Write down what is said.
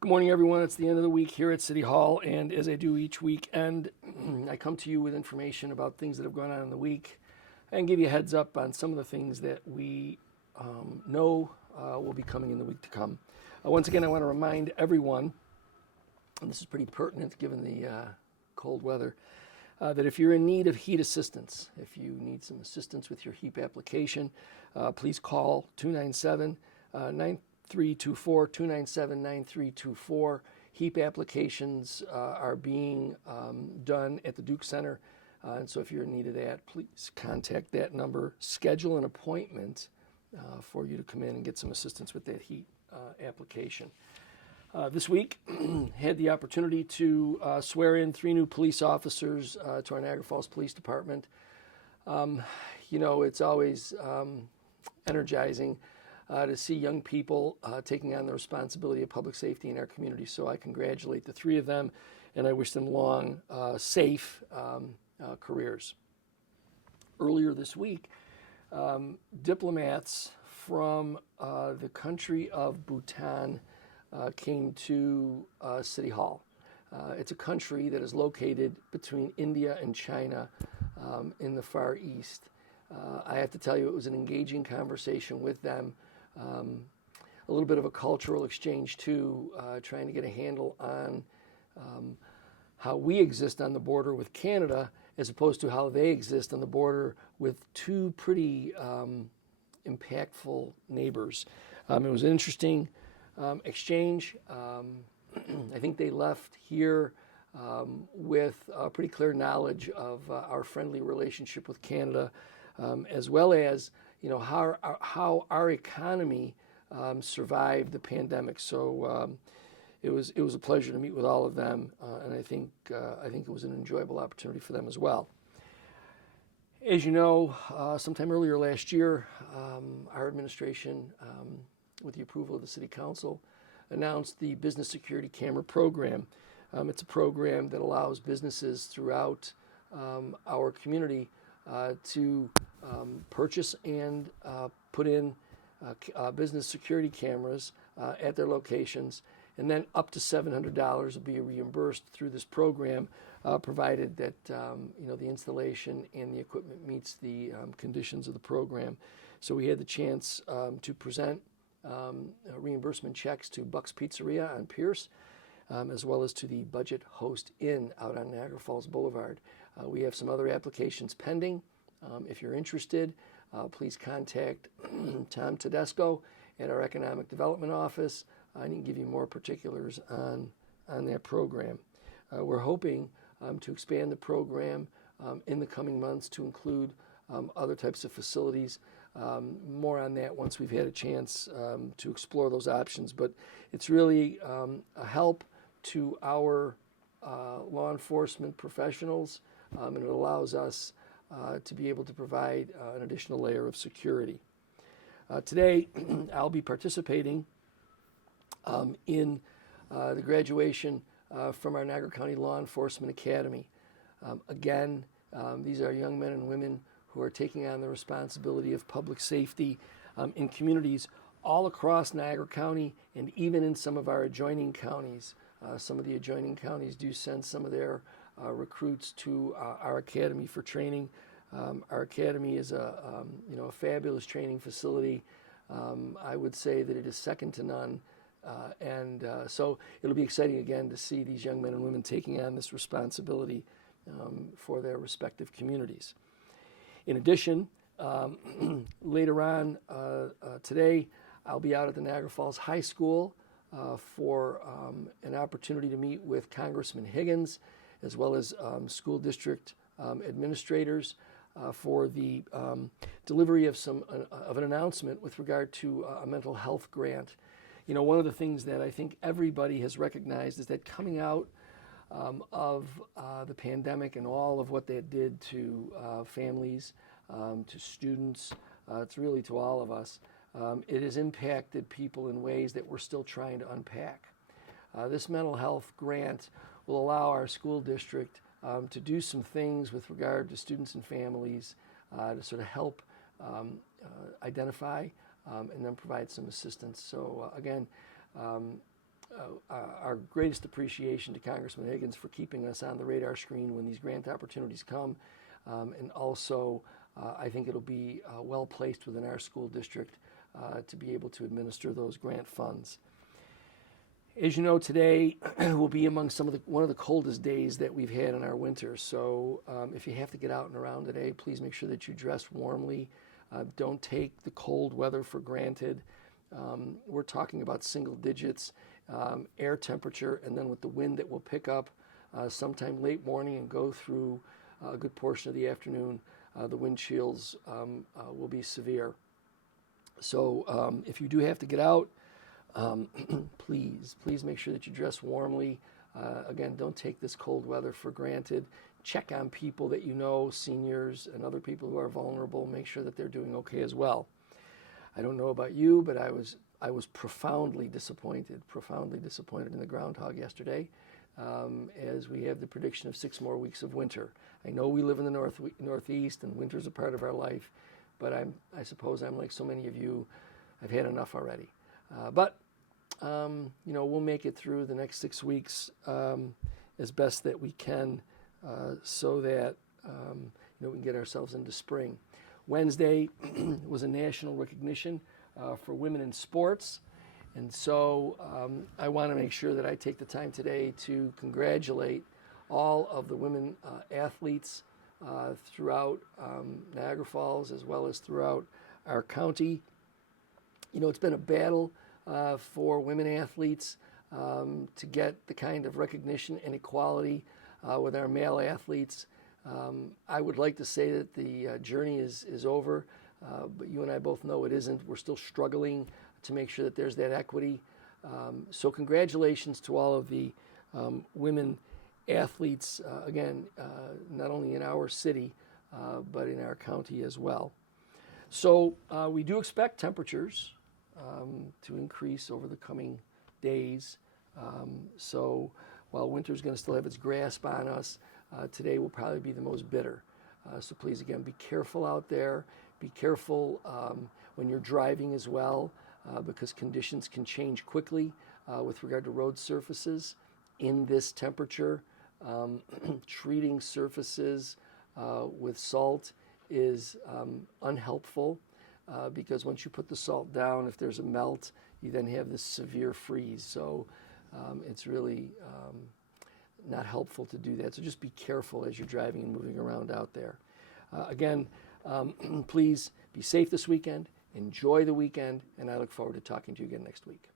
Good morning, everyone. It's the end of the week here at City Hall, and as I do each weekend, I come to you with information about things that have gone on in the week and give you a heads up on some of the things that we know will be coming in the week to come. Once again, I want to remind everyone, and this is pretty pertinent given the cold weather, that if you're in need of heat assistance, if you need some assistance with your heat application, please call 297 9324, 297 9324. HEAP applications are being done at the Duke Center. And so if you're in need of that, please contact that number. Schedule an appointment for you to come in and get some assistance with that heat application. This week, had the opportunity to swear in 3 new police officers to our Niagara Falls Police Department. It's always energizing to see young people taking on the responsibility of public safety in our community. So I congratulate the 3 of them, and I wish them long, safe careers. Earlier this week, diplomats from the country of Bhutan came to City Hall. It's a country that is located between India and China in the Far East. I have to tell you, it was an engaging conversation with them. A little bit of a cultural exchange too, trying to get a handle on how we exist on the border with Canada as opposed to how they exist on the border with 2 pretty impactful neighbors. It was an interesting exchange. I think they left here with a pretty clear knowledge of our friendly relationship with Canada, as well as how our economy survived the pandemic. So it was a pleasure to meet with all of them, and I think it was an enjoyable opportunity for them as well. As you know, sometime earlier last year, our administration, with the approval of the City Council, announced the Business Security Camera Program. It's a program that allows businesses throughout our community to purchase and put in business security cameras at their locations, and then up to $700 will be reimbursed through this program, provided that the installation and the equipment meets the conditions of the program. So we had the chance to present reimbursement checks to Buck's Pizzeria on Pierce, as well as to the Budget Host Inn out on Niagara Falls Boulevard. We have some other applications pending. If you're interested, please contact Tom Tedesco at our Economic Development Office. I can give you more particulars on that program. We're hoping to expand the program in the coming months to include other types of facilities. More on that once we've had a chance to explore those options. But it's really a help to our law enforcement professionals, and it allows us to be able to provide an additional layer of security. Today, I'll be participating in the graduation from our Niagara County Law Enforcement Academy. Again, these are young men and women who are taking on the responsibility of public safety in communities all across Niagara County and even in some of our adjoining counties. Some of the adjoining counties do send some of their recruits to our academy for training. Our academy is a fabulous training facility. I would say that it is second to none. So it'll be exciting again to see these young men and women taking on this responsibility for their respective communities. In addition, later on today, I'll be out at the Niagara Falls High School for an opportunity to meet with Congressman Higgins, as well as school district administrators for the delivery of an announcement with regard to a mental health grant. One of the things that I think everybody has recognized is that coming out of the pandemic and all of what that did to families, to students, it's really to all of us, it has impacted people in ways that we're still trying to unpack. This mental health grant will allow our school district to do some things with regard to students and families to sort of help identify and then provide some assistance. So again, our greatest appreciation to Congressman Higgins for keeping us on the radar screen when these grant opportunities come. And also, I think it'll be well placed within our school district to be able to administer those grant funds. As you know, today will be among one of the coldest days that we've had in our winter. So if you have to get out and around today, please make sure that you dress warmly. Don't take the cold weather for granted. We're talking about single digits air temperature, and then with the wind that will pick up sometime late morning and go through a good portion of the afternoon, the wind chills will be severe. So if you do have to get out, please make sure that you dress warmly. Again, don't take this cold weather for granted. Check on people that you know, seniors and other people who are vulnerable. Make sure that they're doing okay as well. I don't know about you, but I was profoundly disappointed in the groundhog yesterday, as we have the prediction of 6 more weeks of winter. I know we live in the Northeast and winter's a part of our life, but I suppose I'm like so many of you. I've had enough already. But we'll make it through the next 6 weeks as best that we can, so that we can get ourselves into spring. Wednesday was a national recognition for women in sports, and so I want to make sure that I take the time today to congratulate all of the women athletes throughout Niagara Falls as well as throughout our county. It's been a battle for women athletes to get the kind of recognition and equality with our male athletes. I would like to say that the journey is over, but you and I both know it isn't. We're still struggling to make sure that there's that equity. So congratulations to all of the women athletes, again, not only in our city, but in our county as well. So we do expect temperatures to increase over the coming days. So while winter's going to still have its grasp on us, today will probably be the most bitter. So please, again, be careful out there. Be careful when you're driving as well, because conditions can change quickly with regard to road surfaces. In this temperature, treating surfaces with salt is unhelpful, because once you put the salt down, if there's a melt, you then have this severe freeze. So it's really not helpful to do that. So just be careful as you're driving and moving around out there. Again, please be safe this weekend. Enjoy the weekend, and I look forward to talking to you again next week.